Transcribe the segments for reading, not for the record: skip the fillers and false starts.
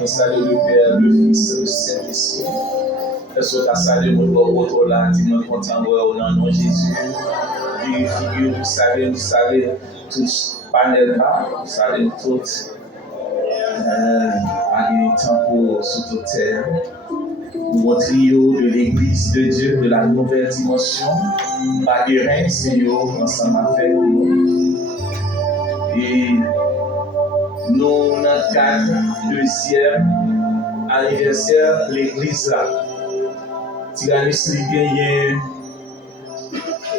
Nous saluons le Père, le Fils, le Saint-Esprit. Est-ce que tu as salué mon autre là, dis-moi content au nom de Jésus. Dieu figure, nous saluons tout panel là, nous saluons tout temple sur toute terre. Nous trio de l'église de Dieu, de la nouvelle dimension. Baguerin, Seigneur, ensemble avec nous. Et nous, dans le cadre deuxième anniversaire de l'église là, Tyrannus gagné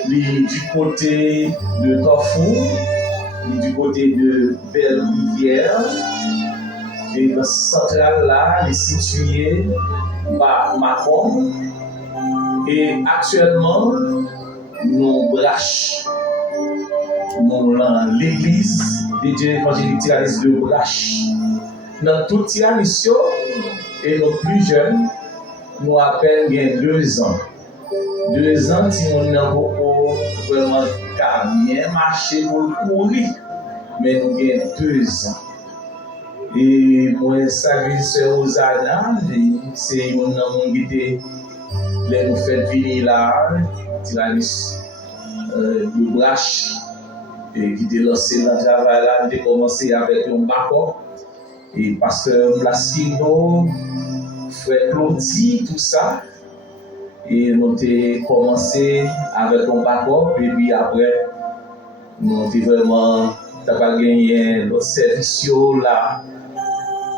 du côté de Carrefour, du côté de Belle-Rivière, et dans ce central là, il est situé par Macron. Et actuellement, nous braches l'église de Dieu évangélique Tyrannus de Brache. Dans tout Tyrannus, et nos plus jeunes, nous à peine 2 ans. 2 ans, si on n'a pas vraiment bien marché pour courir, mais nous avons 2 ans. Et moi, salue Sœur Osana, c'est un homme qui était nous fait venir là, Tyrannus de Brache. Et qui était lancé dans le travail là, il a commencé avec un backup. Et pasteur Blasquino, frère Claudie, tout ça. Et nous avons commencé avec un backup. Et puis après, nous avons vraiment gagné notre service là.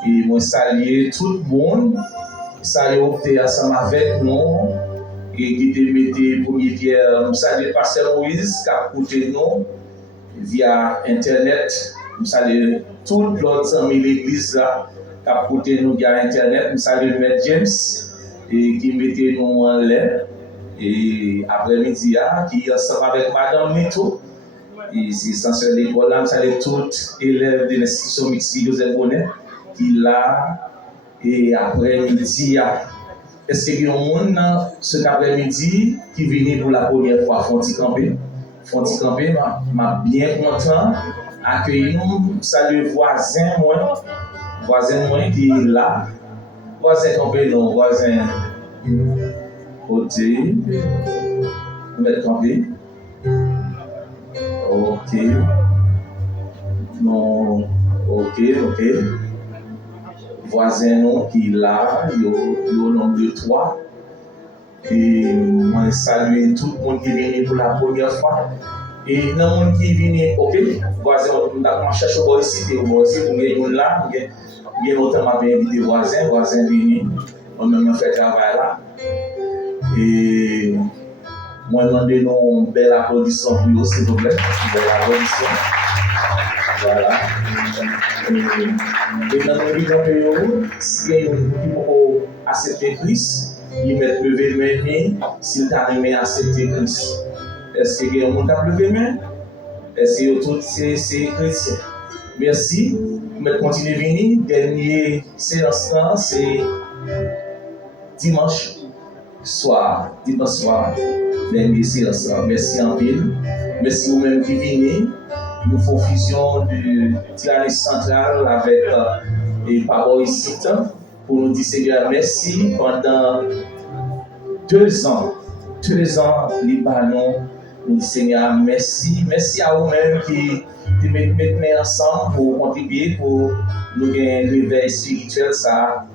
Et moi saluer tout le monde. Saluer opté ensemble avec nous. Et qui te mettait premier pierre. Nous saluer pasteur Moïse qui a écouté nous. Via internet, nous saluons toute l'autre amis de l'église là, qui a écouté nous via internet. Nous saluons M. James et qui mettait nous en l'air. Et après-midi, qui est ensemble avec Madame Mito. Et c'est censé l'école là, nous saluons tous les élèves de l'institution mixte Joseph Bonnet qui est là. Et après-midi, est-ce qu'il y a un monde cet après-midi qui vient pour la première fois Fonti Campé, m'a bien content accueillir nous, saluer voisin moi qui est là, voisin Campé, non, voisin côté, mettre Campé, ok, non, ok, voisin non qui est là, il y a nombre de 3. Et moi, saluer tout le monde qui vient pour la première fois. Et dans le monde qui vient, ok, voisin, on cherche au ici, pour gagner là, il y a notamment invité voisin venu, on même fait travail là. Et moi, je demande un bel applaudissement pour eux, s'il vous plaît. Bel applaudissement. Voilà. Et dans le vidéo, s'il y a une qui peut accepter Christ, il met lever le main s'il t'a aimé accepter Christ. Est-ce qu'il y a un monde qui a levé la main? Est-ce que tous ces chrétiens? Merci. Mais continuez à venir. Dernier séance, c'est dimanche soir. Dernier séance. Merci en ville. Merci vous-même qui venez. Nous faisons fusion de Tyrannus central avec les paroles ici. Pour nous dire Seigneur merci pendant 2 ans, Libanon, nous dit Seigneur merci à vous-même qui mettez ensemble pour contribuer pour nous gagner un réveil spirituel ça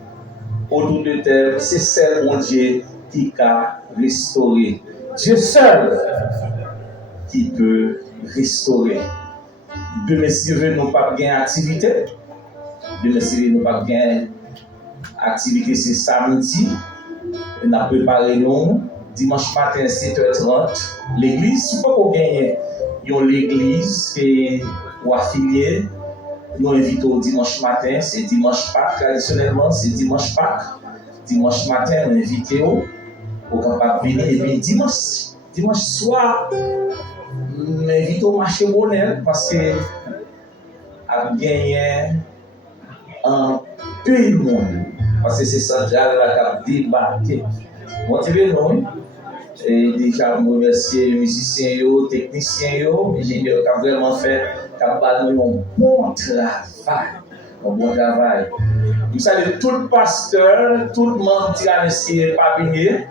autour de terre, c'est seul mon Dieu qui a restauré. Dieu seul qui peut restaurer. De messieurs, nous pas bien activité. De messieurs, nous pas bien activité, c'est samedi. On a préparé nous dimanche matin 7h30. L'église, si vous pouvez gagner, l'église qui est affiliée. Nous invitons dimanche matin, c'est dimanche Pâques, traditionnellement, c'est dimanche Pâques. Dimanche matin, nous invitons au capable venir. Et puis dimanche soir, nous invitons au marché Bonheur parce que a gagné un peu de monde. Parce que c'est central là qui a débarqué. Bon, tu veux, non? Et déjà, je remercie les musiciens, les techniciens, les ingénieurs qui ont vraiment fait un bon travail. Un bon travail. Je salue tout le pasteur, tout le monde qui a essayé de Papinier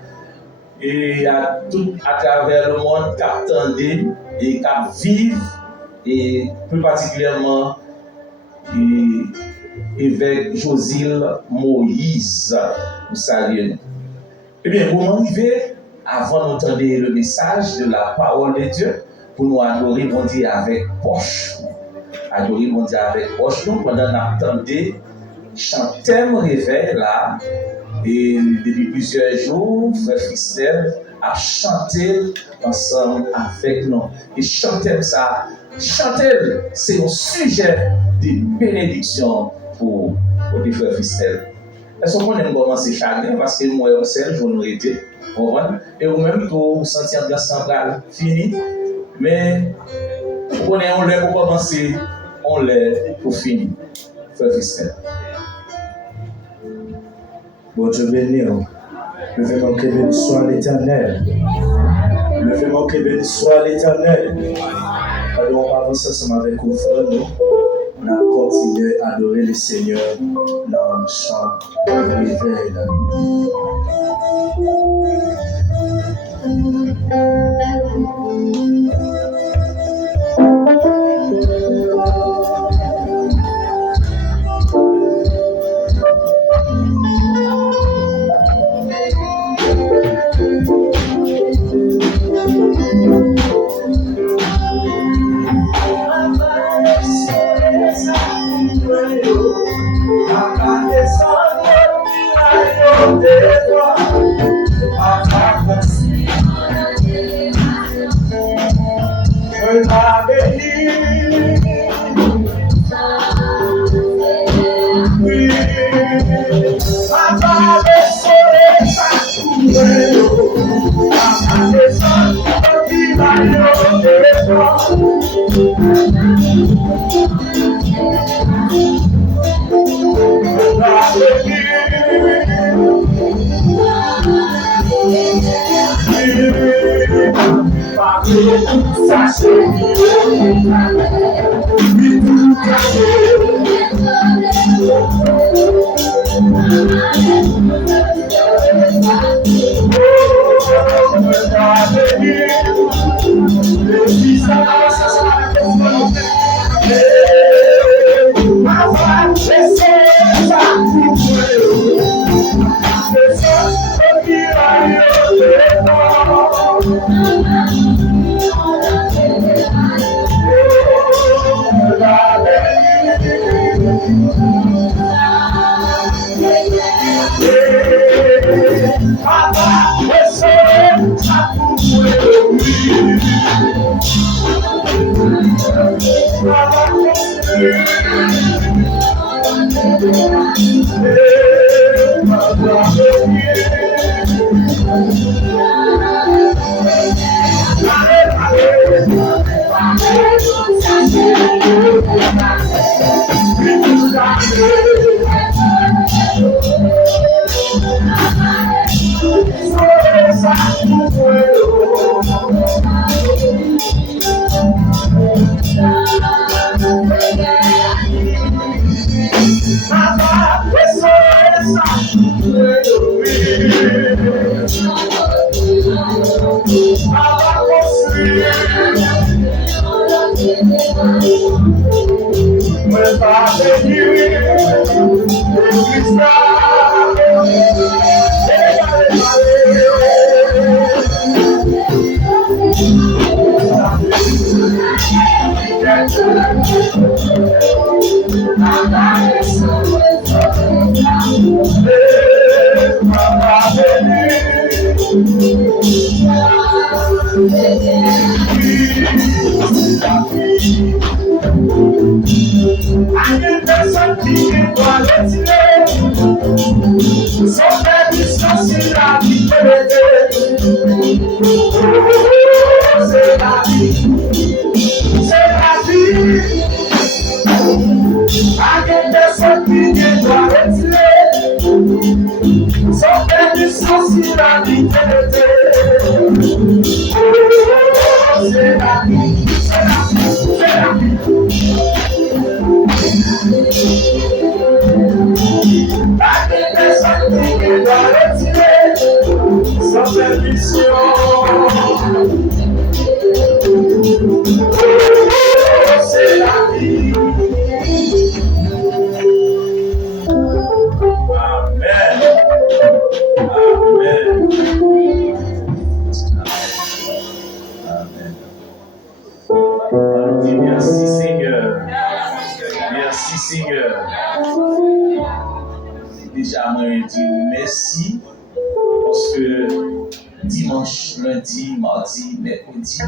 et à travers le monde qui attendait et qui vivent, et plus particulièrement évêque Josile Moïse. Nous saluons. Eh bien, pour m'arriver, avant d'entendre le message de la parole de Dieu, pour nous adorer mon Dieu avec poche. Adorer mon Dieu avec poche. Nous, pendant qu'on attendait, chantons réveil là, et depuis plusieurs jours, frère Christelle a chanté ensemble avec nous. Et chanter ça, chanter, c'est un sujet de bénédiction pour les frères Christelle. Est-ce qu'on aime commencer chaque année parce que moi, je sais, je nous été. Et vous-même, vous sentez bien central fini. Mais on l'est pour commencer, on l'est pour finir. Frère Christelle. Bon Dieu béni, levez-moi que béni soit l'Éternel. Levez-moi que béni soit l'Éternel. Allez, on va avancer ensemble avec vous, frère. On a continué à adorer le Seigneur dans le chant de réveil. Une personne qui doit retirer son permission sur la vie de l'été. C'est la vie, c'est la vie. Une personne qui doit retirer son permission sur la vie de l'été. C'est la vie, c'est la vie, c'est la vie. Une personne qui doit retirer sans permission. C'est la vie. Amen. Amen. Amen. On dit merci Seigneur. Merci Seigneur. Déjà, moi, je dis merci parce que dimanche, lundi, mardi, mercredi,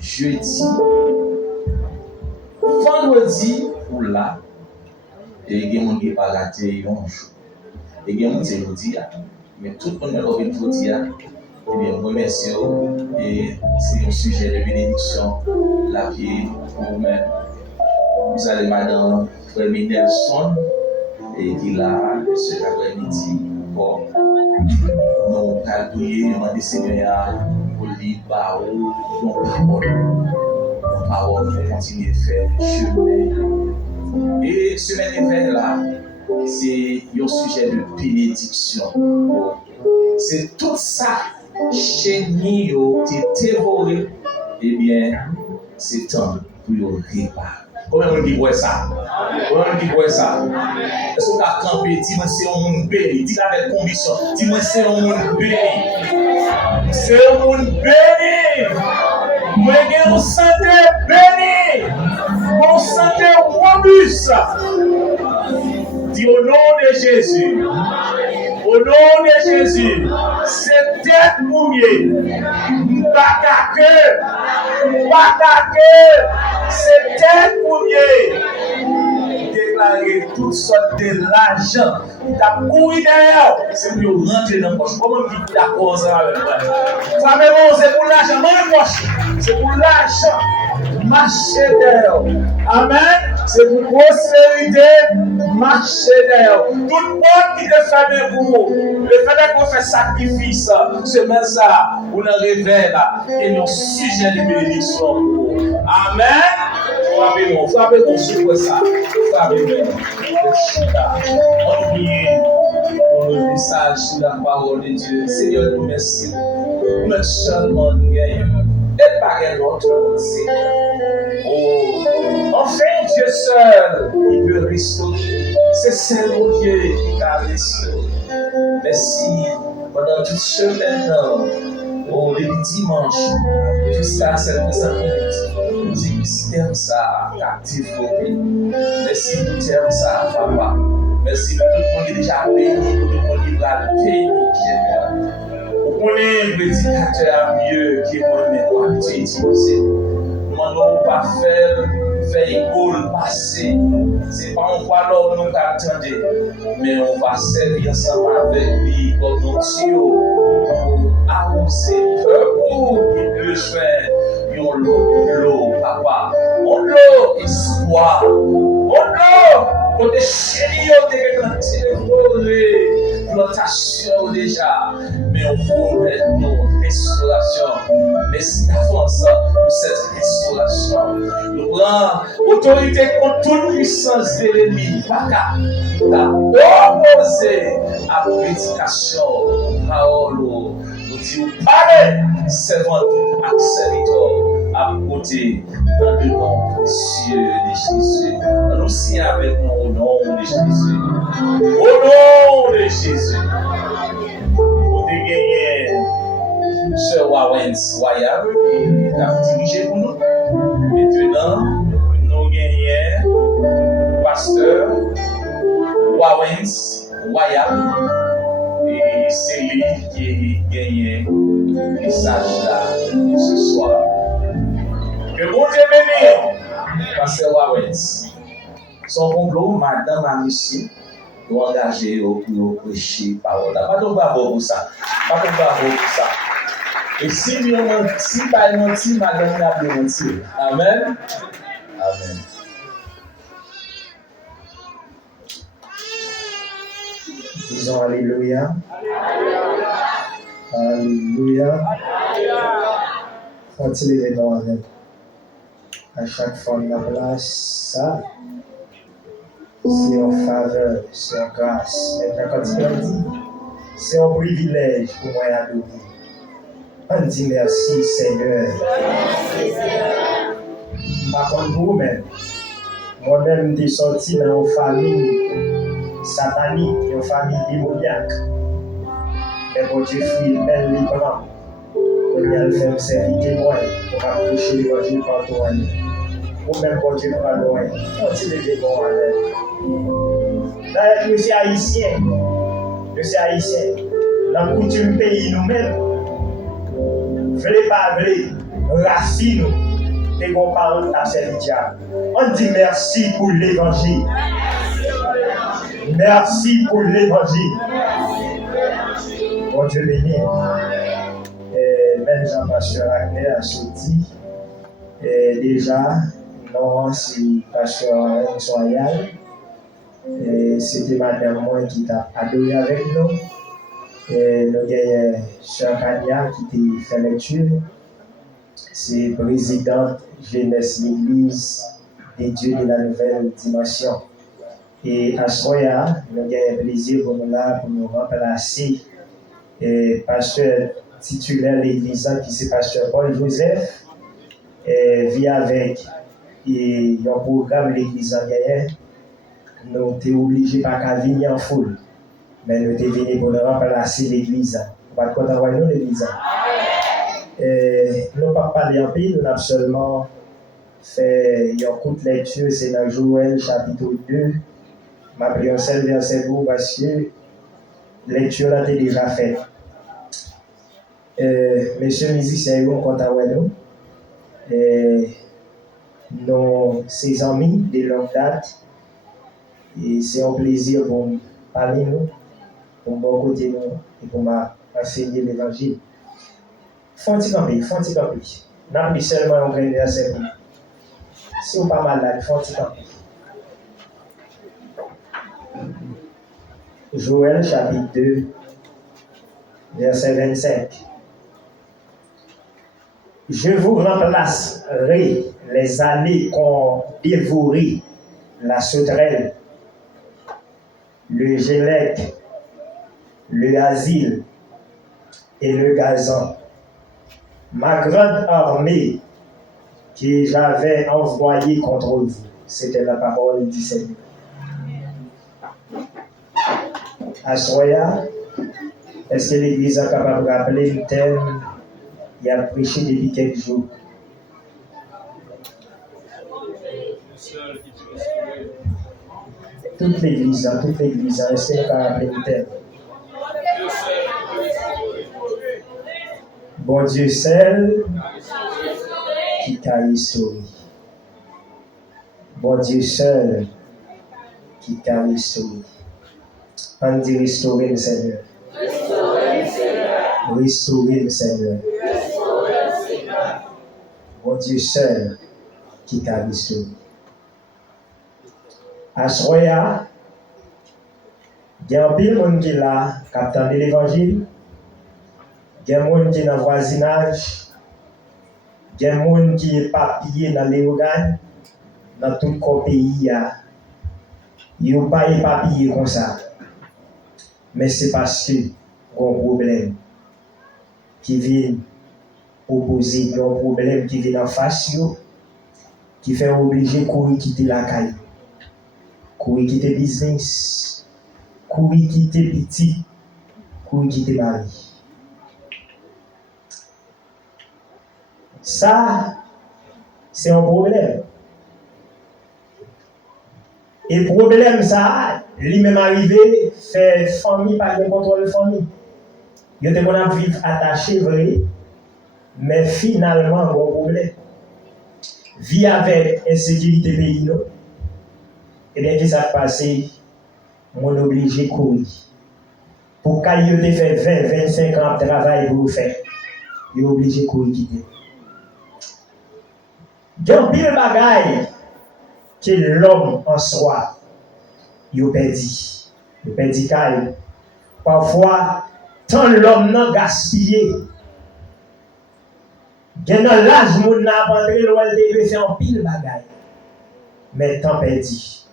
jeudi, vendredi, ou là, et il y a des gens qui n'ont pas raté un jour. Et il y a des gens qui ont dit, mais tout le monde a dit, eh bien, moi, merci, et c'est un sujet de bénédiction, la vie pour vous-même. Vous allez, madame, frère Nelson, et qui là, ce après-midi, bon, nous allons prier, nous allons Seigneur pour libérer nos paroles pour continuer à faire chemin. Et semaine de là, c'est un sujet de bénédiction. C'est tout ça, chez nous, qui est dévoré, eh bien, c'est temps pour le réparer. Comment on dit ça? Comment on dit ça? Est-ce qu'on a campé? Dis-moi, c'est un monde béni. Dis avec conviction. Dis-moi, c'est un monde béni. C'est un monde béni. Moi, j'ai une santé bénie. Mon santé robust. Dis au nom de Jésus. Au nom de Jésus. C'est tête mouillée. Pas qu'à cœur. Pas qu'à cœur. C'est tête mouillée. Déclarer toutes sortes de l'argent. Il a couru derrière. C'est pour rentrer dans la poche. Comment on dit d'accord ça avec moi? C'est pour l'argent. Dans la poche. C'est pour l'argent. Marcher derrière. Amen. C'est pour prospérité. Marcher derrière. Tout le monde qui te fait des pour le fait qu'on fait sacrifice, c'est même ça. On le révèle. Et le sujet de bénédiction. Amen. Frappez-moi sur ça. Frappez-moi. On prie pour le message sur la parole de Dieu. Seigneur, nous merci. Nous seulement nous gagnons. Et par l'autre, Seigneur. Oh, enfin, Dieu seul, il peut restaurer. C'est seulement Dieu qui peut restaurer. Merci pendant toute semaine, oh, les dimanches, jusqu'à cette minute. C'est mystère ça qui a développé. Merci pour terme ça, papa. Merci pour tout le monde qui est déjà béni, pour tout le monde qui va béni, Seigneur. On est un prédicateur mieux qui est moi pour utiliser. Nous ne pas faire école passer. Ce n'est pas un fois l'homme nous attendons, mais on va servir ensemble avec lui comme nos tuyaux pour arroser le peuple qui besoin de l'eau, papa. On l'eau espoir. On l'eau pour des chéris de plantation déjà. Mais on voudrait nos restauration. Merci d'avance pour cette restauration. Nous prenons autorité contre toute puissance de l'ennemi. Paka, opposé à la prédication, parole. Nous disons, parlez, servante, accélérateur, à côté, dans le nom précieux de Jésus. Nous signons avec nous au nom de Jésus. Au nom de Jésus. Nous dégagnons Sœur Wawens Wayab qui a dirigé pour nous. Maintenant, nous gagnons Pasteur Wawens Wayab. Et c'est lui qui gagne le message là ce soir. Que bon Dieu bénisse, Pasteur Wawens. Son complot, madame a monsieur, doit engager pour prêcher parole. Pas de bravo pour ça. Pas de bravo pour ça. Et si pas menti, madame n'a pas menti. Amen. Amen. Disons Alléluia. Alléluia. Faut-il lever nos mains? À chaque fois qu'on a place, ça, c'est en faveur, c'est en grâce. Maintenant, quand il dit, c'est un privilège pour moi d'adorer. On dit merci Seigneur. Par contre, vous-même, moi-même, je suis sorti dans une famille satanique, une famille démoniaque. Mais bon Dieu, fui belle librement. On y a le fait me servir témoin pour approcher l'évangile partout. Vous-même, bon Dieu, pas loin. Continuez de bon avec. D'ailleurs, je suis haïtien. Je suis haïtien. Dans le coutume pays, nous-mêmes, vle pas vle, racine, et bon parole à servir diable. On dit merci pour l'évangile. Merci pour l'évangile. Bon Dieu béni. Même Jean-Pasteur Agné a sorti. Déjà, non, c'est Pasteur Soyal. C'était madame moi qui t'a adoré avec nous. Nous avons Sœur Kania qui t'a fait lecture. C'est présidente jeunesse l'église des dieux de la nouvelle dimension. Et à Soya, nous avons un plaisir pour nous là, pour nous remplacer. Pasteur titulaire de l'église qui c'est Pasteur Paul Joseph, vit avec un programme de l'église en Gaïen. Nous sommes obligés pas qu'à venir en foule, mais nous sommes venus pour nous remplacer l'église. On va content voir nous l'église. Nous ne pas parler en pile, nous avons seulement fait une courte lecture, c'est dans Joël chapitre 2. Ma prière seul verset vous parce que la lecture là est déjà faite. Monsieur musicien, on compte avec nous. Ses amis de longue date. Et c'est un plaisir pour parler nous, pour me côté nous et pour m'enseigner l'évangile. Font-ils camper. N'a pas seulement un grand verset. Si on pas malade, font-ils camper. Joël chapitre 2, verset 25. Je vous remplacerai les années qu'ont dévoré la sauterelle, le gélec, le asile et le gazon. Ma grande armée que j'avais envoyée contre vous. C'était la parole du Seigneur. À Soya, est-ce que l'Église est capable de rappeler le thème? Il a prêché depuis quelques jours. Toute l'Église, est-ce qu'elle a rappelé le thème? Bon Dieu seul qui t'a historié. Bon Dieu seul qui t'a historié. On dit restaurer le Seigneur. Restaurer le Seigneur. Bon Dieu seul qui t'a restauré. À Soya, il y a un peu de monde qui est là, qui a entendu l'évangile. Il y a des gens qui sont dans le voisinage. Il y a des gens qui sont papiers dans les organes. Dans tout le pays, ils n'ont pas de papiers comme ça. Mais c'est parce que il y a un problème qui vient opposer, il y a un problème qui vient en face, qui fait obliger de courir quitter la caille, courir quitter business, courir quitter petit, courir quitter mari. Ça, c'est un problème. Et le problème, ça, lui-même arrivé, fait famille, pas de contrôle de famille. Yo te qu'on a vivre attaché vrai, mais finalement bon problème. Vie avec insécurité pays non. Et bien qui ça passé, mon obligé courir. Pour quand yo te fait 20, 25 ans de travail pour faire, yo obligé courir quitter. Gen pile bagaille que l'homme en soi, yo perdi. Yo perdi caille. Parfois tant l'homme n'a gaspillé. Gen dans l'âge moun n'a pas entré l'ouel de faire en pile bagaille. Mais tant perdi.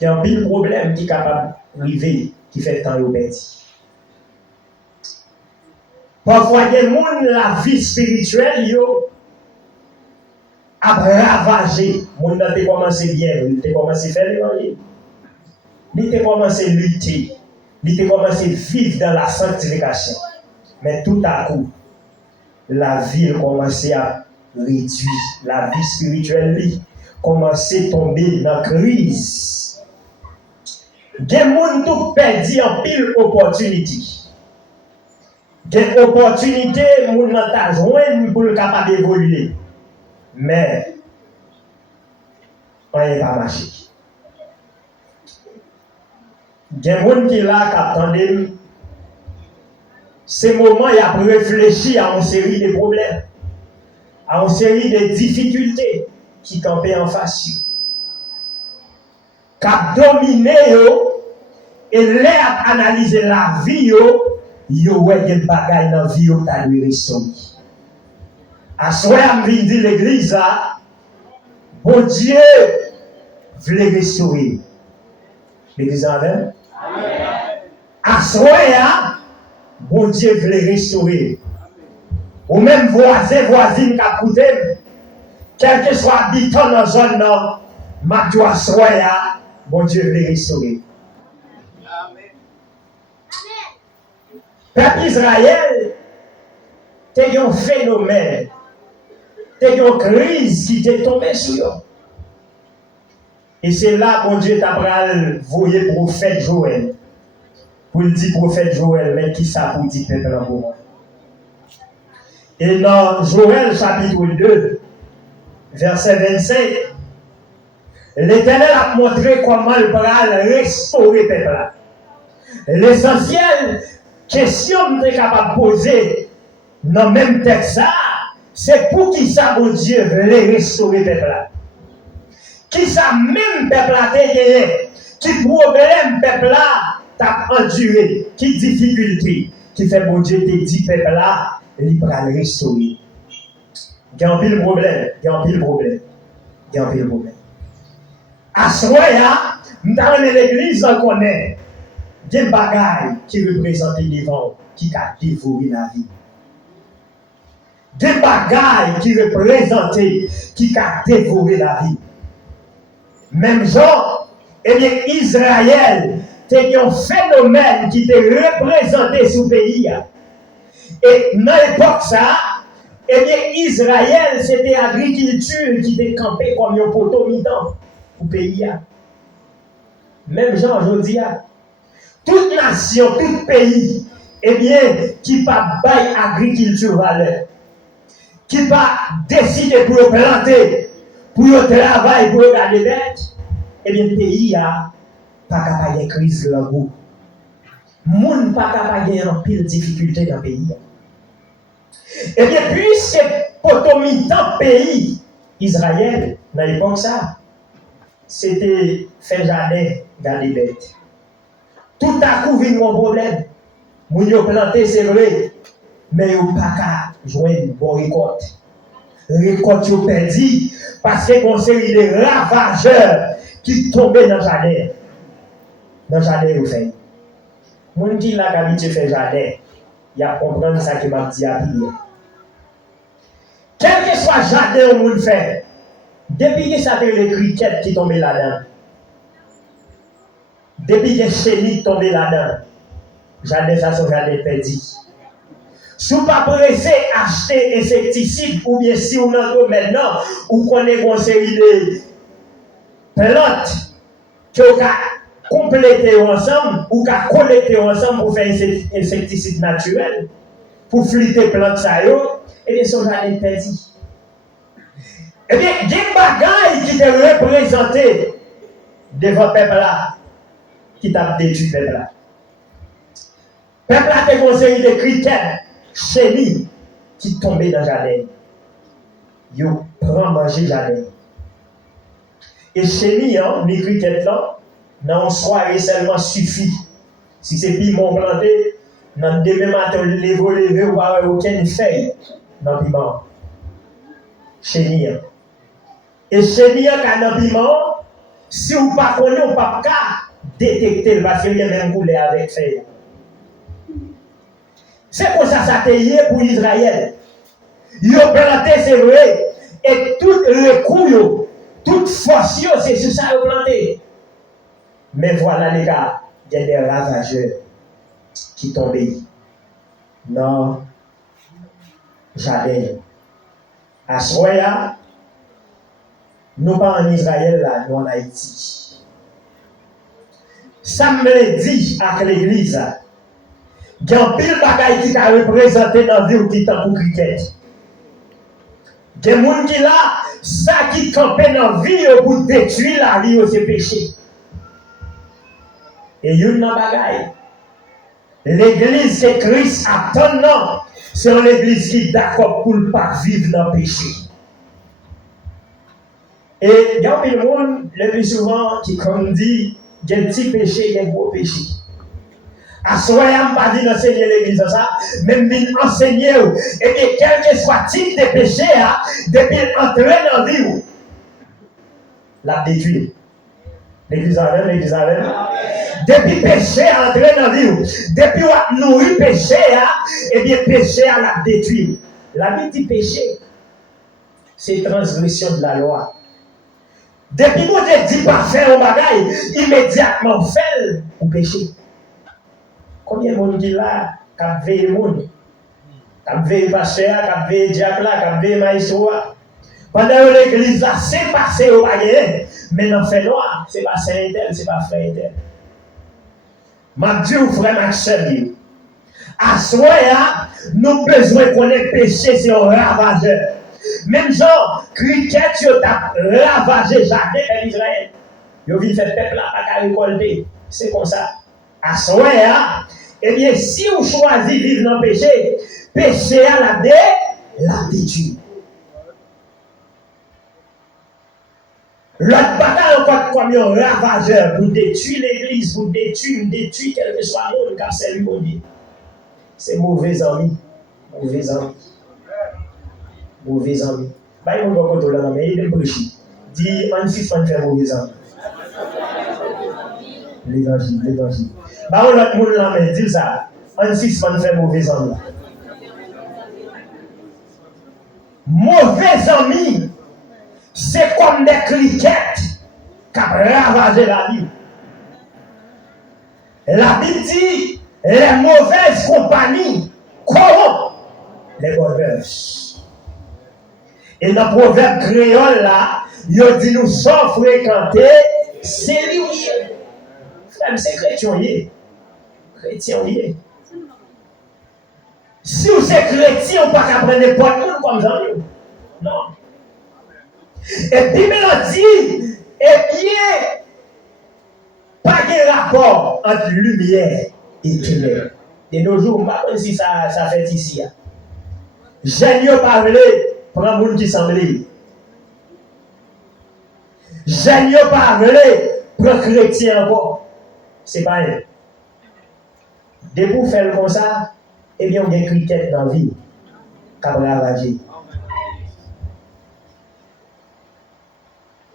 Il y a un pile problème qui est capable d'arriver, qui fait tant yo perdi. Parfois, il y a des gens, la vie spirituelle, yo, a ravagé. Moun nan te commencé bien, il te commencé à faire l'évangile. Il te commencé à lutter. Il te commencé à vivre dans la sanctification. Mais tout à coup, la vie commençait à réduire. La vie spirituelle commençait à tomber dans la crise. Des gens tout perdu en pile opportunité. Des opportunités, moun nan ta joindre pour le capable d'évoluer. Mais, on n'est pas marché. Des gens qui là, qui attendent, ces moments, il a réfléchi à une série de problèmes, à une série de difficultés qui campaient en face. Qui a dominé, et l'air analyser la vie, yo ouais des bagailles dans la vie, yo ta lui restaurer. À soir, je dis l'église, bon Dieu voulait restaurer. L'église en même? À soir, bon Dieu voulait restaurer. Ou même voisine qui a coûté, quel que soit habitant dans la zone, ma joie soir, bon Dieu voulait restaurer. Peuple Israël, c'est un phénomène, c'est une crise qui t'est tombée sur eux. Et c'est là que Dieu t'a envoyé le prophète Joël. Pour le dire prophète Joël, mais qui ça pour dire peuple en moment. Et dans Joël chapitre 2, verset 25, l'Éternel a montré comment il va restaurer le peuple. L'essentiel, question que tu es capable de poser dans le même texte, c'est pour qui ça, mon Dieu, veut restaurer le peuple. Qui ça, même peuple a gagné, qui problème peuple t'a enduré, qui difficulté, qui fait, mon Dieu, te dit peuple là, il va le restaurer. Il y a un pile problème, il y a un pile problème, il y a un pile problème. À ce moment-là, nous avons l'église, on connaît. Des bagailles qui représentent devant, qui a dévoré la vie. Des bagailles qui représentent, qui a dévoré la vie. Même genre, eh bien, Israël, c'est un phénomène qui était représenté sous le pays. Et dans l'époque, ça, eh bien, Israël, c'était l'agriculture qui était campée comme un poteau mi-temps pour le pays. Même genre, je dis, toute nation, tout pays, eh bien, qui pas bail agriculture valeur, qui pas décider pour planter, pour travailler, pour garder bête, eh bien, le pays a pas capable de crise là où. Moun pas capable de en pile difficulté dans le pays. Eh bien, puisque potomitan pays, Israël, dans l'époque ça, c'était faire jardin, garder bête. Tout à coup, vient mon problème. Moun yo planté, c'est vrai, mais yo pas qu'à jouer une bonne récolte. Récolte yo perdu parce que qu'on série de ravageurs qui tombaient dans le jardin. Dans le jardin, yo fait. Moun qui l'a habitué faire jardin, il a comprendre ça que m'a dit à pied. Quel que soit le jardin où moun fait, depuis que ça fait les criquettes qui tombent là-dedans, depuis que les chenilles tombent là-dedans, jardin ça son jardin perdu. Si vous pas pressé acheter insecticides ou bien si vous n'en maintenant, vous connaissez une série de plantes qui ont compléter ensemble ou qu'à collecter ensemble pour faire un insecticide naturel, pour flûter plantes ça yo, et bien son jardin perdu. Eh bien, il y a des bagailles qui te représenté devant le peuple là, qui t'a détruit le peuple là. Le peuple là te conseillé des critères, chenilles, qui tombaient dans le jardin. Ils prennent manger le jardin. Et chenilles, les critères là, dans une soirée seulement suffit. Si c'est piment planté, dans le demain matin, lever ou avoir aucune feuille dans le piment. Chenille. Et chenille, quand dans le piment, si vous ne connaissez pas, vous ne pouvez pas détecter parce qu'il y a même couleur avec feuille. C'est pour ça que ça a été pour Israël. Ils ont planté, c'est vrai, et tout le coup, toute force, c'est sur ça qu'ils ont planté. Mais voilà les gars, il y a des ravageurs qui tombent dans le jardin. À ce moment-là, nous pas en Israël, là, nous en Haïti. Ça me dit à l'église, il y a un pile bagaille qui a représenté dans la vie qui est en cricket. Il y a des gens qui là, ça qui campait dans la vie pour détruire la vie, c'est péché. Et il y a une bagaille. L'église que Christ attend, non. C'est l'église qui est d'accord pour ne pas vivre dans le péché. Et il y a un monde, le plus souvent, qui, comme dit, il y a un petit péché, il y a un gros péché. À ce moment-là, je ne pas dire d'enseigner l'église ça, même enseigner, et bien, quel que soit le type de péché, depuis entrer dans la vie, la détruire. L'église avec, l'église avec. Depuis péché à entrer dans la vie, depuis on nourrit péché, et bien péché à la détruire. La vie dit péché, c'est transgression de la loi. Depuis qu'on te dit pas faire un bagage, immédiatement fait ou péché. Combien de monde qui là, qui a veillé le monde, qui a veillé le pasteur, qui a veillé le diable, qui a veillé le maïsou. Pendant que l'église là, c'est passé au bagage, mais dans le fait noir, c'est pas saint tel, c'est pas frère tel. Ma Dieu, frère Maxime, à ce moment-là, nous avons besoin de connaître péché, c'est un ravageur. Même genre, cricket, tu as ravagé le jardin d'Israël. Ils ont vu faire peuple là, pas récolter. C'est comme ça. À ce moment-là, eh bien, si vous choisissez de vivre dans le péché, péché à la détruit. L'autre bataille encore comme un ravageur pour détruire l'église, pour détruire quel que soit le monde, car c'est lui mon Dieu. C'est mauvais ami. Mauvais ami. Mauvais ami. Bah, il va pas là, mais il est prêché. Dis, on s'y fait faire mauvais ami. L'évangile, l'évangile. Bah, on a tout le monde là, mais dis ça. On s'y fait faire mauvais ami. Mauvais ami. C'est comme des criquettes qui ont ravagé la vie. La Bible dit les mauvaises compagnies corrompent les bonnes mœurs. Et dans le proverbe créole là, il dit nous sommes fréquentés, c'est lui. C'est chrétien. Chrétien. Si vous êtes chrétien, on ne peut pas prendre n'importe qui comme ça. Non. Et puis, il dit, eh bien, pas de rapport entre lumière et ténèbres. De nos jours, je ne sais pas si ça fait ici. J'ai parlé pour un monde qui semblait. J'ai parlé pour un chrétien encore. C'est pas rien. Dès que vous faites comme ça, eh bien, on a des criquettes dans la vie. Comme ravagé.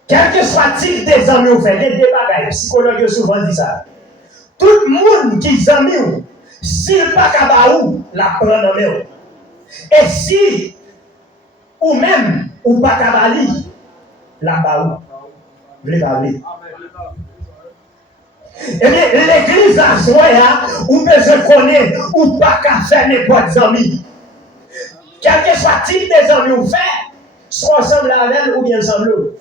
Quel que soit le type des amis, vous faites des bagages. Les psychologues souvent disent ça. Tout le monde qui est ami, s'il n'est pas capable, la prend en main. Et si, ou même, ou pas capable, la baou. Vous voulez parler? Eh bien, l'église à soi, ou besoin de connaître, ou pas qu'à faire n'importe amis. Quel que soit le type des amis, vous faites, soit ensemble avec ou bien ensemble.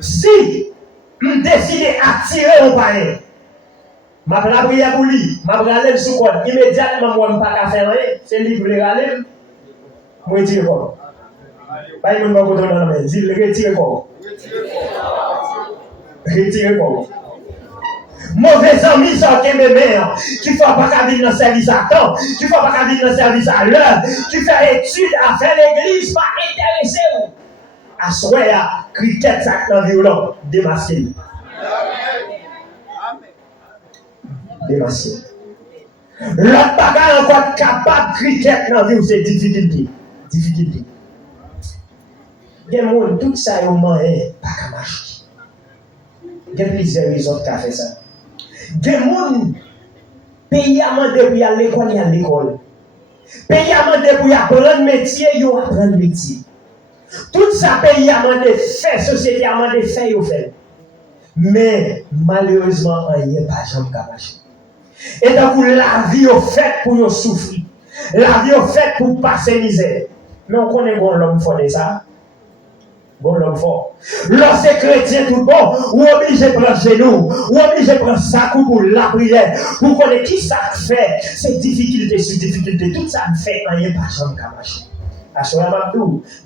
Si je décide d'attirer mon palais. Je vais la prière pour lui, je vais aller sous compte. Immédiatement, moi, je ne vais pas faire rien. C'est lui qui veut aller. Je vais retirer quoi? Pas de monde qui va dans la main. Dis, retire quoi? Retire quoi? Mauvais amis sortent mes mères, qui ne font pas qu'à venir dans le service à temps, qui ne font pas qu'à venir dans le service à l'heure, qui font études à faire l'église, pas intéressé. À souhait, cricket, ça dans violent, démasqué. Démasqué. L'autre bagarre encore capable de cricket dans vie, c'est difficulté. Difficulté. Il y a des gens, tout ça, ils ont mangé, pas qu'à marcher. Il y a plusieurs raisons qui ont fait ça. Des gens, pays à demander pour y aller à l'école, il y a l'école. Pays à demander pour y apprendre métier, il y a apprendre métier. Tout ça, pays à demander faire, société à demander faire, il fait. Mais malheureusement, il n'y a pas de gens qui marcher. Et donc, la vie est faite pour souffrir. La vie est faite pour passer misère. Mais on connaît l'homme fort de ça. Bon l'homme fort. Lorsque chrétien tout bon, ou obligé de prendre genoux, ou obligé de prendre sa coupe pour la prière, pour connaître qui ça fait, c'est difficulté sur difficulté, tout ça fait rien pas jamais qu'à marcher. À ce moment-là,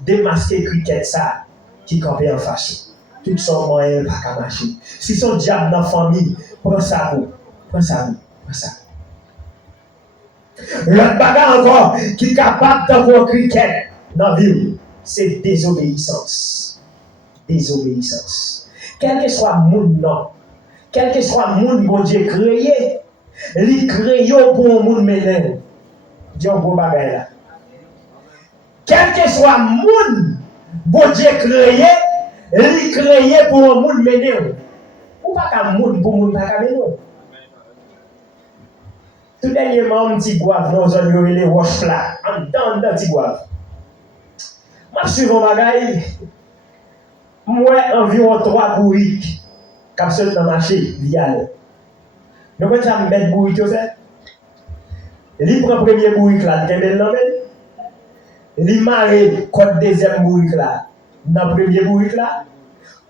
démasquer cricket ça, qui campait en face. Tout son moyen pas qu'à marcher. Si son diable dans la famille, prends ça vous, prends ça vous, prends ça. L'autre bagarre encore, qui est capable d'avoir cricket dans la vie, c'est désobéissance. Désobéissance. Quel que soit le monde, non. Quel que soit le monde, bon Dieu créé, il crée pour un monde maintenant. Dis un gros bagage là. Quel que soit le monde, bon Dieu créé, il crée pour un monde maintenant. Ou pas qu'un monde pour un monde pas qu'à maintenant. Tout dernièrement, un petit goave, nous avons les roches là, en dedans d'un petit goave. Je suis mon bagage. Moi, environ 3 bourriques qui sont dans le marché, vial. Donc, quand ça me met bourrique, tu sais, il prend le premier bourrique là, il met l'homme. Il marre contre le deuxième bourrique là, dans le premier bourrique là.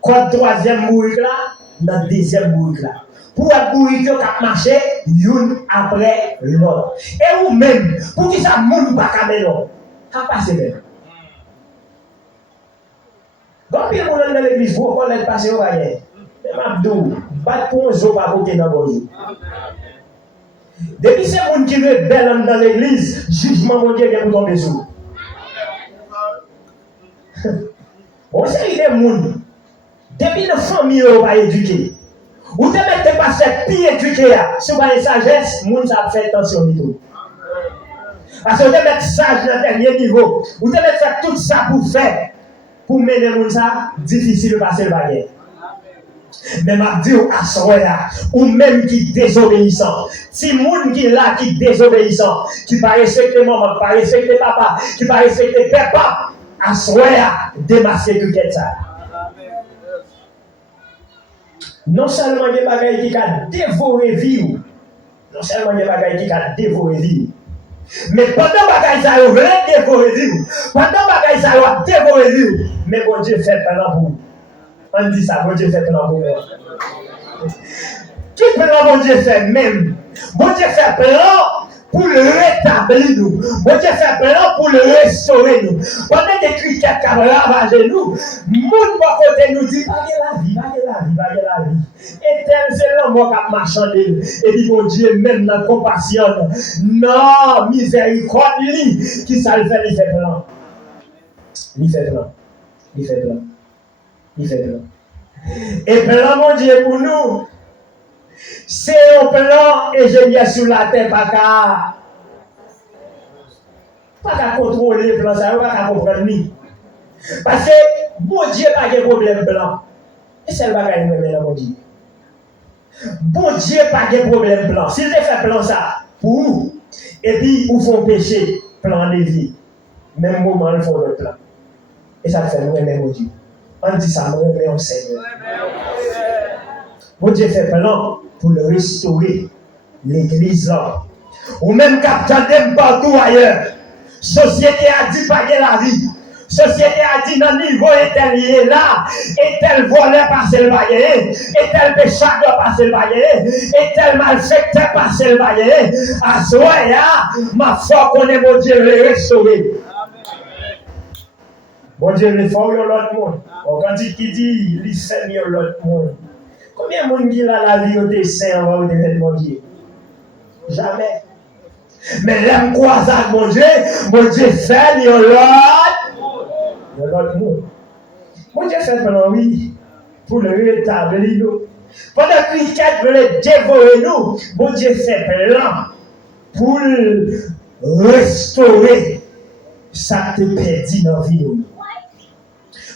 Contre le troisième bourrique là, dans le deuxième bourrique là. Pour être bourrique qui a marché, l'une après l'autre. Et ou même, pour que ça ne monte pas comme l'autre, ça passe même. Quand il y a des gens dans l'église, vous connaissez passer au bagage. Mais Mabdou, bat pour un jour pas côté dans le jour. Depuis ces gens qui rebellent dans l'église, jugement mon Dieu vient pour tomber sur. Bon, c'est des gens, depuis la famille, on va éduquer. Ou te mettez pas cette pied éduquée, si vous avez sagesse, les gens ça fait attention du tout. Parce que vous te mettez sage dans le dernier niveau, vous te mettez tout ça pour faire. Pour mener les gens, difficile de passer le bagage. Mais je dis à Soya, ou même qui désobéissant, si les gens qui là qui désobéissant, qui ne respectent maman, qui ne respectent papa, qui ne respectent papa, à Soya, démasquer tout ça. Non seulement il y a des bagages qui ont dévoré vie, non seulement il y a des bagages qui ont dévoré vie. Mais pendant que ça a dévoré vie, pendant que ça a dévoré vie, mais bon Dieu fait plan pour vous. On dit ça, bon Dieu fait plan pour moi. Qui plan bon Dieu fait même? Bon Dieu fait plan pour le rétablir nous. Bon Dieu fait plan pour le restaurer nous. Pendant des criquettes qui ont ravagé nous, moun bon côté nous dit, bagay la vie, bagay la vie, bagay la vie. Et tel c'est l'homme qui a marchandé. Et dit bon Dieu, même dans la compassion, non, miséricorde, qui ça le fait, il fait plan. Il fait plan. Il fait plan. Il fait plan. Et plan, mon Dieu, pour nous, c'est un plan ingénieur sur la terre, pas qu'à contrôler le plan, ça pas qu'à comprendre ni. Parce que bon Dieu n'a pas de problème blanc. Et c'est le bagage de mon Dieu. Bon Dieu n'a pas de problème blanc. S'il te fait plan ça, pour vous, et puis vous font péché, plan de vie, même moment, ils font le plan. Et ça fait nous aimer mon Dieu. On dit ça, nous aimons Seigneur. Bon Dieu fait plan pour le restaurer, l'église là. Ou même capitaine partout ailleurs. Société a dit pas la vie. société a dit dans le niveau et tel est là, et tel voleur passe le baillet, et tel pécheur passe le baillet, et tel malfaiteur passe le baillet. À ce moment-là, ma foi connaît mon Dieu le restaurer. Bon Dieu le fait l'autre monde. Quand il dit, il fait mieux l'autre monde. Combien de monde qui a la vie au dessin avant de devenir mon Dieu? Jamais. Mais l'aime croise avec mon Dieu fait mieux l'autre monde. Mon Dieu fait pendant oui, pour le rétablir nous. Pendant que Christ veut le dévorer nous, mon Dieu fait plan pour restaurer ça que tu perdu dans la vie.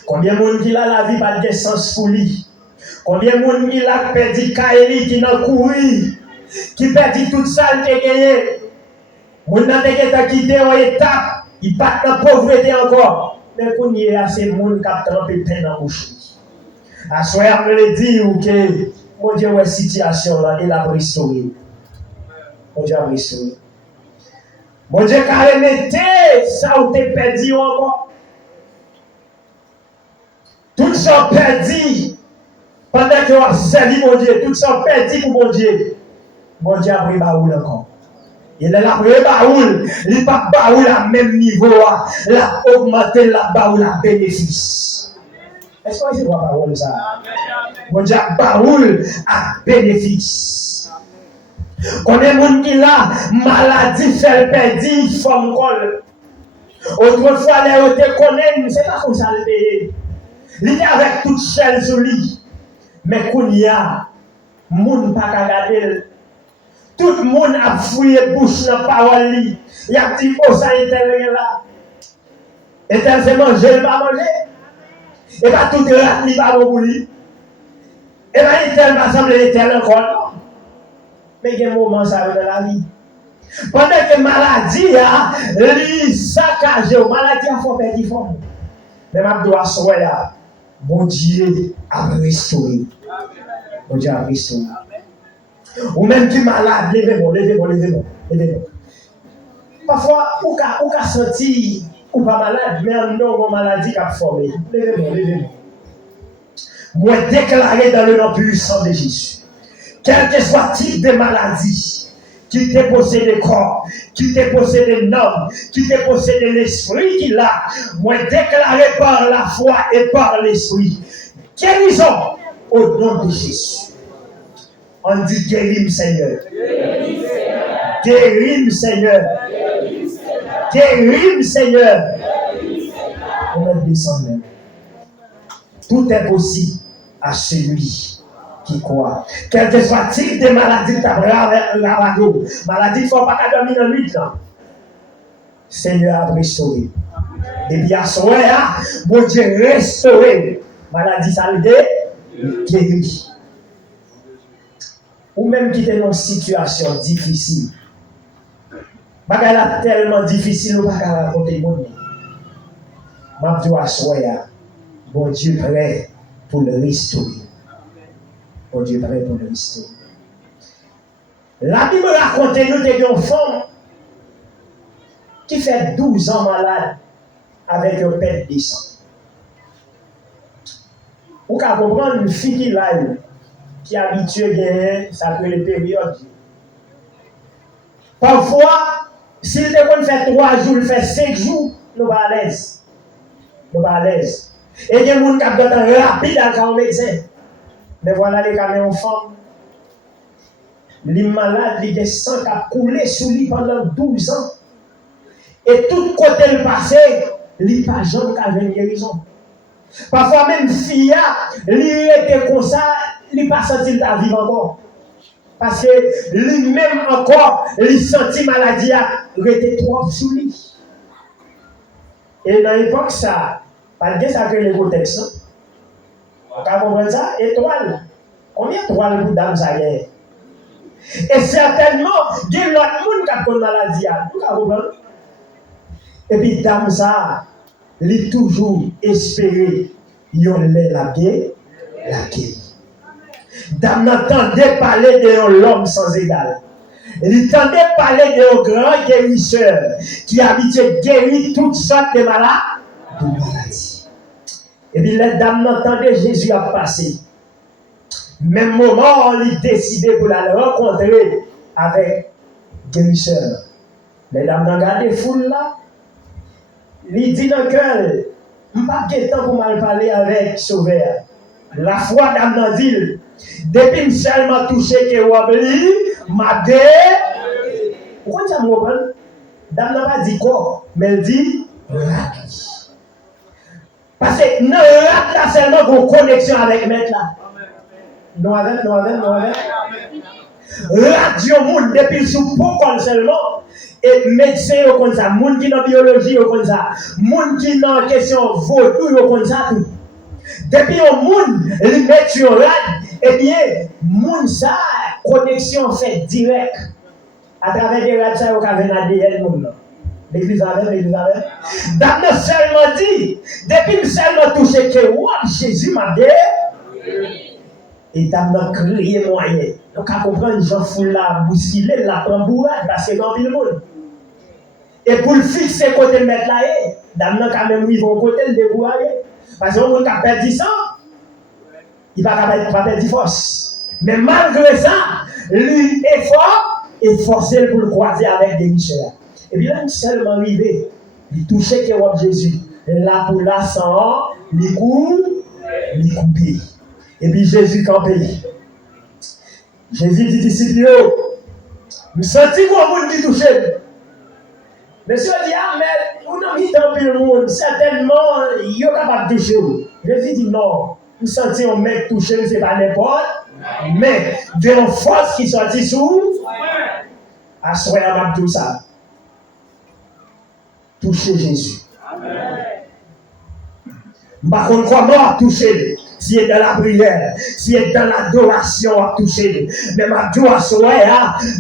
Combien de monde qui a la vie pas de sens pour lui? Combien de monde qui a perdu Kaeli qui n'a couru, qui perdu toute ça qui a gagné? Moun nan t'a quitté en étape, il pas dans pauvreté encore. Mais qu'on y est assez monde qui a trempé peine dans bouche. À soir me le dit ou que mon Dieu ouais situation là il a restauré. Mon Dieu a restauré. Mon Dieu carrément ça ou t'es perdu encore. Tout ça perdu pendant que tu as servi mon Dieu, tout ça perdu pour mon Dieu. Mon Dieu a pris baoul encore. Il a pris baoul, il n'a pas baoul à même niveau, il a augmenté la baoul à bénéfice. Est-ce que vous voyez baoul ça? Mon Dieu a baoul à bénéfice. Combien de monde qui a maladie, fait perdu, forme col. Autrefois, les gens connaissent, c'est pas comme ça le payer. Il est avec toute chaîne sur lui. Mais quand il y a, moun pas qu'à garder. Tout le monde a fouillé bouche dans la parole. Il a dit, oh, ça est là. Et tel c'est manger, il va manger. Et pas tout le rat, il va manger. Et bien, il va sembler tel encore. Mais il y a un moment, ça va dans la vie. Pendant que maladie a, lui saccagé, maladie a fait petit fond. Mais ma doit soya. Mon Dieu a restauré. Mon Dieu a restauré. Ou même qui est malade, levez-moi. Parfois, ou ka senti, ou pas malade, mais un nom maladie qui a formé. Levez-moi. Moi, déclaré dans le nom puissant de Jésus, quel que soit le type de maladie, qui te possède le corps, qui te possède l'homme, qui te possède l'esprit qu'il a, moi déclaré par la foi et par l'esprit, guérison au nom de Jésus. On dit guéris-moi Seigneur. Guéris-moi Seigneur. Guéris-moi Seigneur. On va descendre même. Tout est possible à celui qui croit. Quel que soit le type de maladie que tu as la radio, maladie, il ne faut pas dormir dans la nuit. Seigneur a restauré. Depuis à ce moment-là, mon Dieu restauré. Maladie, ça le guérit. Ou même qui est dans une situation difficile. Bagay la tellement difficile, ou pas qu'à raconter mon nom. Ma Dieu à ce moment-là, mon Dieu prêt pour le restaurer. Mon Dieu prêt pour le restaurer. La Bible raconte nous une femme qui fait 12 ans malade avec un père de sang. Vous pouvez comprendre une fille qui l'a qui est habituée à gagner, ça peut les périodes. Parfois, s'il te fait 3 jours, il fait 5 jours, nous pas à l'aise. Et il y a des gens qui ont rapide à un médecin. Mais voilà les caméras femmes. Les malades, les sang qui a coulé sous lui pendant 12 ans. Et tout côté le passé, il pas jamais qu'à une guérison. Parfois même fille, il était comme ça, il pas senti la vivre encore. Parce que lui-même encore, il sentit maladie il était trop sous lui. Et dans l'époque ça, pas de ça que les contextes. Vous comprenez ça? Étoile. Combien d'étoiles pour dame ça y est? Et certainement, il y a l'autre monde qui a une maladie. Vous comprenez? Et puis dame ça, il est toujours espéré, il y la guerre. Dame n'entendait parler de l'homme sans égal. Il entendait parler de grand guérisseur qui habitait guérir toutes sortes de de maladie. Et puis les dames n'entendaient Jésus a passé. Même moment, il décidait pour la rencontrer avec guérisseur. Les dames n'ont gardé foule là. Il dit dans le cœur, je n'ai pas de temps pour mal parler avec Sauveur. La foi dame n'a dit, depuis que seulement touché que Wabli, m'a dit, pourquoi ça me comprend? Dame n'a pas dit quoi, mais elle dit, raki. Parce que non, là seulement une connexion avec maître là. Non avec. Radio monde depuis sous pourquoi seulement. Et médecin comme ça, monde qui dans biologie comme ça, monde qui dans question vaudou comme ça tout. Depuis un monde, il met sur rad, eh bien, monde ça, connexion fait direct. À travers des rades, ça, il y a un ADN monde. L'église avec. D'abord seulement dit, depuis que seulement touché que Jésus m'a dit, et d'abord crié moyen. Donc, à comprendre, j'en fous la bousculée, la tambourade, parce que dans le monde. Et pour le fixer côté de mettre là, d'abord quand même, ils vont côté le décourager. Parce que on a perdu ça, il va pas perdre force. Mais malgré ça, lui est fort et forcé pour le croiser avec des richeurs. Et puis là, il est seulement arrivé, il touchait que Jésus. Là pour la sang, il coupé. Et puis Jésus campé. Jésus dit disciples, vous sentez quoi vous qui touchez? Monsieur dit, ah, mais vous n'avez pas vu le monde, certainement, il est capable de toucher. Jésus dit, non, vous sentez un mec touché, ce n'est pas n'importe, mais de la force qui sortit sous, à ce moment-là, tout ça. Toucher Jésus. Par contre, comment toucher? Si est dans la prière, si est dans l'adoration à toucher, mais ma joie soit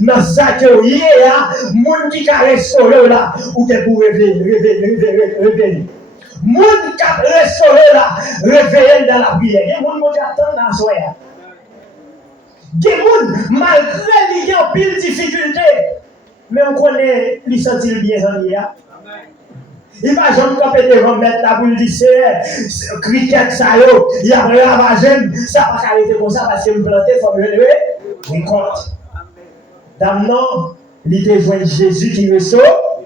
dans ça que il y a, monde qui a restauré là, ou que pour réveiller. Monde qui a restauré là, réveiller dans la prière. Il y a monde qui attend dans soir. Il y a monde malgré qu'il y a pile difficulté, mais on connaît les sentir bien en hier. Il va jamais camper devant mettre la boule du c'est cricket ça yo, il a ravagé, ça va arrêter comme ça parce que me planter faut me lever, récolte. Maintenant, il était joint Jésus qui restaure.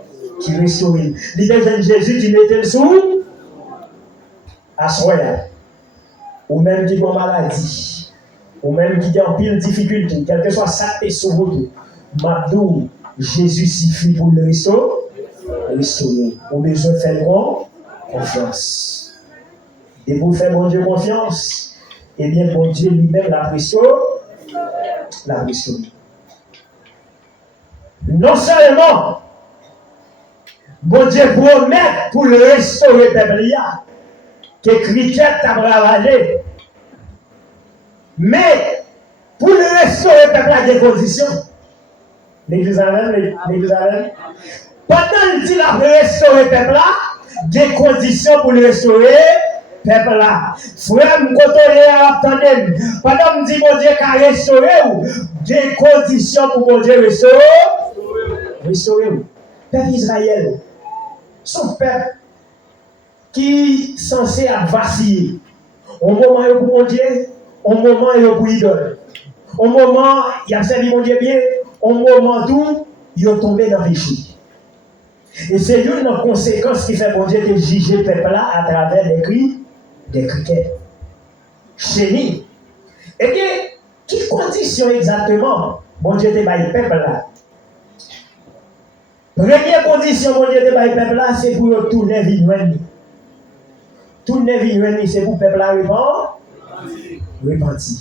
Il était joint Jésus qui mettait sous à soya. Ou même qui ont maladie, ou même qui ont pile difficulté, quel que soit ça et sur vous. Madou, Jésus suffit pour le restaurer. Ou besoin de faire confiance. Et pour faire bon Dieu confiance, eh bien, bon Dieu lui-même la pression. Non seulement, bon Dieu promet pour le restaurer, peuple, que Cricket a ravagé, mais pour le restaurer, peuple, il y a des conditions. L'église avec. Pendant qu'il dit la restaurer le peuple là, des conditions pour le restaurer le peuple là. Frère, attendez. Pendant qu'il dit bon Dieu qu'a restauré ou, des conditions pour bon Dieu restaurer ou. Peuple Israël, son peuple qui est censé vaciller. Au moment où pour mon Dieu, au moment où pour idole. Au moment où il a servi mon Dieu bien, au moment où il est tombé dans le péché. Et c'est l'une des conséquences qui fait bon Dieu de juger le peuple là à travers des cris, des criquets. Chéni. Et bien, quelles conditions exactement bon Dieu te baille le peuple là? Première condition bon Dieu te baille le peuple là, c'est pour tourner vie. Tourner vie, c'est pour le peuple là repentir.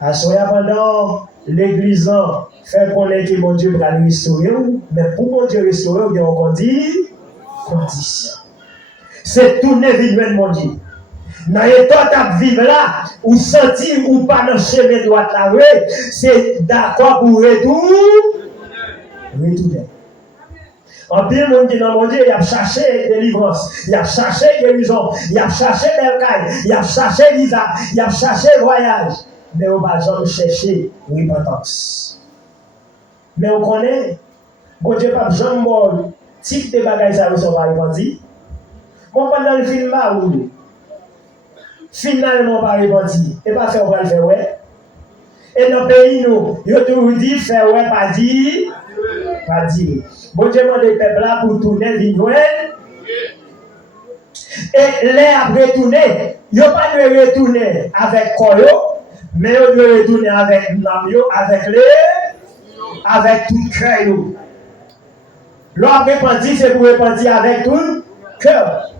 À ce moment pendant l'église fait connaître que mon Dieu va le restaurer, mais pour mon Dieu restaurer, il y a une condition. C'est tourner vivre mon Dieu. Dans l'état de vivre là, ou sentir ou pas dans le chemin droit là, c'est d'accord pour retourner. En pile, monde qui dans mon Dieu, il a cherché délivrance, il a cherché guérison, il a cherché belcaille, il a cherché visa, il a cherché voyage. Mais on va jamais chercher repentance. Mais on connaît, bon Dieu pas jamais type de bagages ça ne sont pas répandus. Bon, pendant le film, finalement, pas repenti. Et pas faire le faire, ouais. Et dans le pays, nous, il y a toujours dit faire, ouais, pas dit. Pas dit. Bon Dieu, demande le peuple là pour tourner, venir. Et les après tourner, ils n'ont pas de retourner avec Koyo, mais ils doivent retourner avec Namio, avec tout cœur. L'homme repenti, c'est pour repentir avec tout cœur.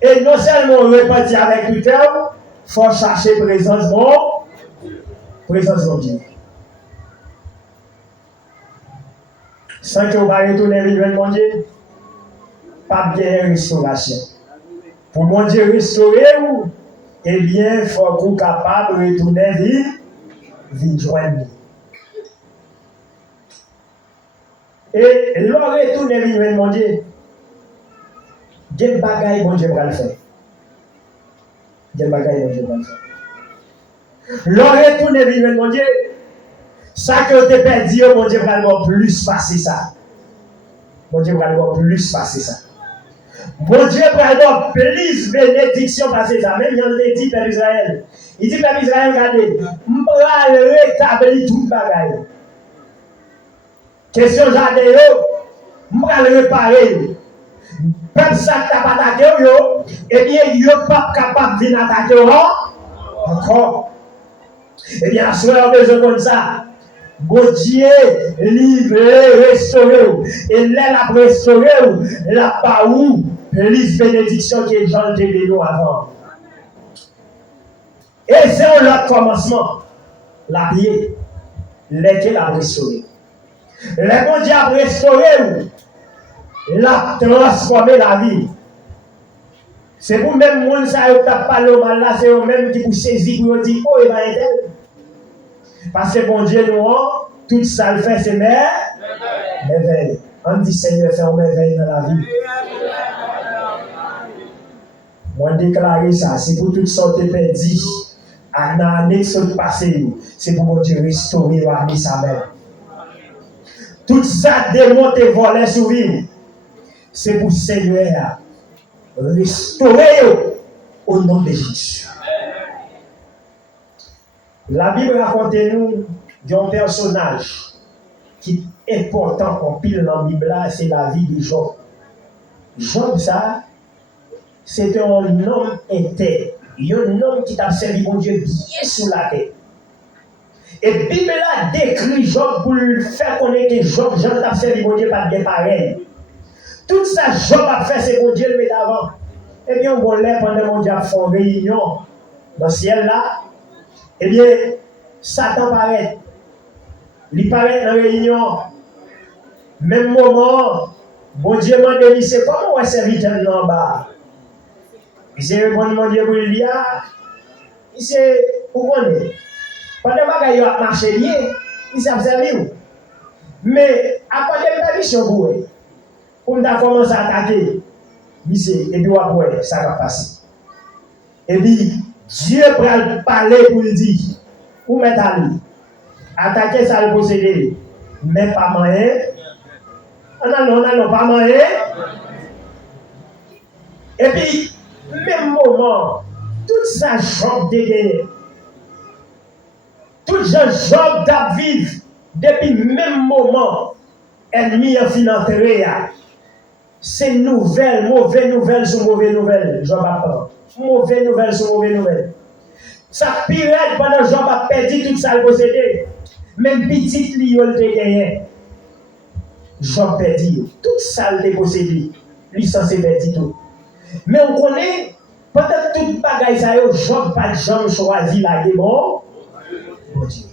Et non seulement repentir avec tout cœur, il faut chercher présence de Dieu. Sans que vous ne retourner avec mon Dieu, pas de restauration. Pour mon Dieu restaurer vous, eh bien, il faut que vous soyez capable de retourner vite joindre. Et l'on retourne vite mon Dieu. Quel bagaille mon Dieu va le faire. Quel bagaille mon Dieu va le faire. L'on retourne vite mon Dieu. Ça que tu as perdu, mon Dieu va le plus passer ça. Mon Dieu va le plus passer ça. Mon Dieu va le plus bénédiction passer ça. Même il y a dit Père Israël. Il dit Père Israël, regardez, je vais rétablir tout le bagaille. Question jardin, je vais réparer. Peuple ça qui n'a pas attaqué, eh bien, il n'est pas capable de venir attaquer encore. Eh bien, si on a besoin comme ça, bon Dieu, livrer, restaurer. Et là, la restaurer, la pas où, les bénédictions que Jean te donné avant. Et c'est un commencement. La pied, lesquels a restauré. Le bon Dieu a restauré, l'a transformé la vie. C'est vous même, monde ça, vous n'avez pas le mal là, c'est vous même qui vous saisissez pour dire, oh, il va être elle. Parce que bon Dieu, nous, tout ça le fait, c'est merveille. On dit, Seigneur, fais une merveille dans la vie. Moi, déclarer ça, c'est pour toutes sortes de perdus. Dans l'année qui passée, c'est pour mon Dieu restaurer la vie sa mère. Tout ça démonter voler sur lui, c'est pour Seigneur restaurer au nom de Jésus. La Bible raconte nous d'un personnage qui est important en pile dans la Bible, c'est la vie de Job. Job, ça, c'est un homme intègre, un homme qui t'a servi mon Dieu bien sur la tête. Et la Bible là décrit Job pour faire connaître que Job, Jean t'a servi mon Dieu pas de pareil. Tout ça, Job a fait, c'est mon Dieu le met avant. Eh bien, on lève pendant mon Dieu a fait une réunion dans le ciel là. Eh bien, Satan paraît. Il paraît dans la réunion. Même moment, mon Dieu m'a dit, c'est comment on va servir en bas. Il s'est répondu, mon Dieu, pour lui dire, il s'est, pour qu'on est. Pendant que il a marché bien, il s'est servi. Mais, à quoi de permission pour eux? Pour nous commencer à attaquer, et puis après, ça va passer. Et puis, Dieu va parler pour lui dire, où mettre à lui? Attaquer ça le posséder, mais pas moyen. Non, pas moyen. Et puis, même moment, tout ça, Job dégagé. Tout ça, Job d'a vivre depuis le même moment, ennemi a fini d'entrer. C'est nouvelle, mauvaise nouvelle sur mauvaise nouvelle, Job apprend. Mauvaise nouvelle sur mauvaise nouvelle. Ça pirate pendant Job a perdu tout ça le possédé. Même petit lion te gagné. Job perdu. Tout ça le possédé. Lui censé perdu tout. Mais on connaît, pendant tout bagaille ça, Job pas de jambe choisi la démon. Bon Dieu.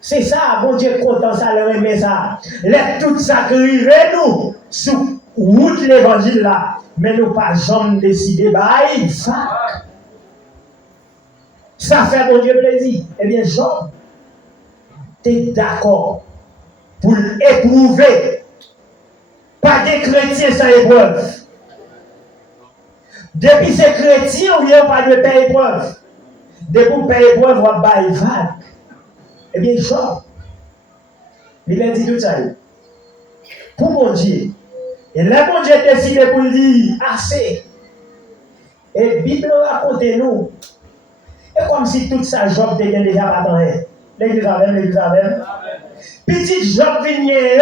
C'est ça, bon Dieu content ça, le remet ça. Laisse tout ça crier nous sur route l'évangile là. Mais nous pas jamais décidé, ça fait bon Dieu plaisir. Eh bien, Job, tu es d'accord pour éprouver. Pas des chrétiens sans épreuve. Depuis ces chrétiens, on vient pas de payer épreuve. Depuis qu'on paye épreuve, on va bailler vague. Eh bien, Job, il a dit tout ça. Pour mon Dieu, Et là, bon Dieu décidé pour lui dire, assez. Et la Bible raconte nous. Et comme si tout ça, Job était déjà pas dans l'église avec. Petit Job vient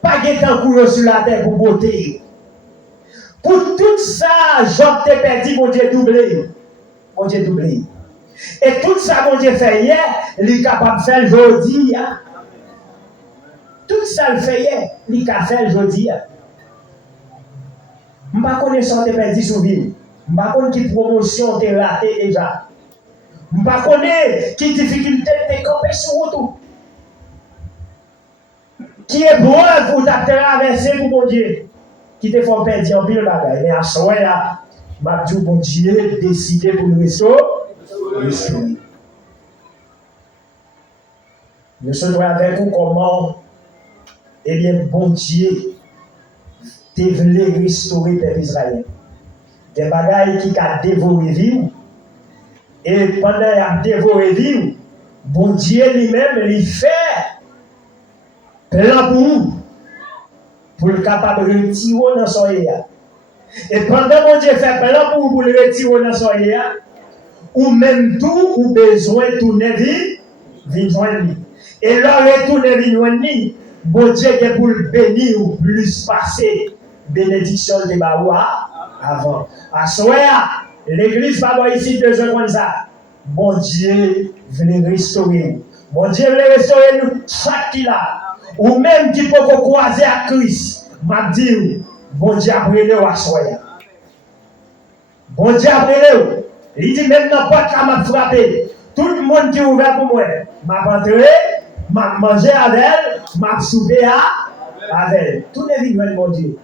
pas de temps courir sur la terre pour beauté. Pour tout ça, Job te perdu, bon Dieu doublé. Bon Dieu doublé. Et tout ça, bon Dieu fait hier, il est capable de faire aujourd'hui. Tout ça, il fait hier, il est capable de faire aujourd'hui. Je ne sais pas si tu as perdu sur vie. Je ne sais pas quelle promotion tu as raté déjà. Je ne sais pas quelle difficulté tu as campé sur route. Qui est bon pour traverser pour mon Dieu. Qui te font perdre en pile bagaille. Mais à ce moment-là, je dis bon Dieu décidé pour nous restaurer. Nous sommes avec vous comment, eh bien, bon Dieu, te voulait restaurer le peuple israélien. Des bagailles qui ont dévoré vie. Et pendant qu'il a dévoré vie, bon Dieu lui-même, il fait plan pour le capable de retirer dans son œil. Et pendant que mon Dieu fait plan pour le retirer dans son œil, ou même tout, ou besoin de tourner vie joindre. Et là, retourner vie joindre, bon Dieu est pour le bénir ou plus passer bénédiction de Baroua avant. À ce moment-là, l'église va voir ici besoin comme ça. Bon Dieu veut restaurer. Bon Dieu veut restaurer nous chaque qui là. Ou même qui peut croiser à Christ. M'a dit, bon Dieu a brûlé à ce moment-là. Bon Dieu a brûlé. Il dit même dans pas qu'à m'a frappé. Tout le monde qui est ouvert pour moi. M'a rentré, m'a mangé avec elle, m'a soupé avec elle. Tout les vies de mon Dieu.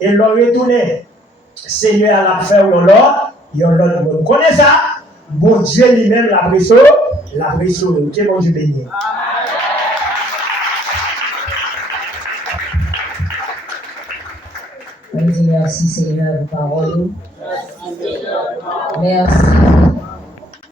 Et l'on retourné. Seigneur l'a fait ou l'autre, il y a l'autre monde. Vous connaissez ça? Bon Dieu lui-même l'a pris sur le. Ok, bon Dieu béni. On dit merci Seigneur pour parole. Merci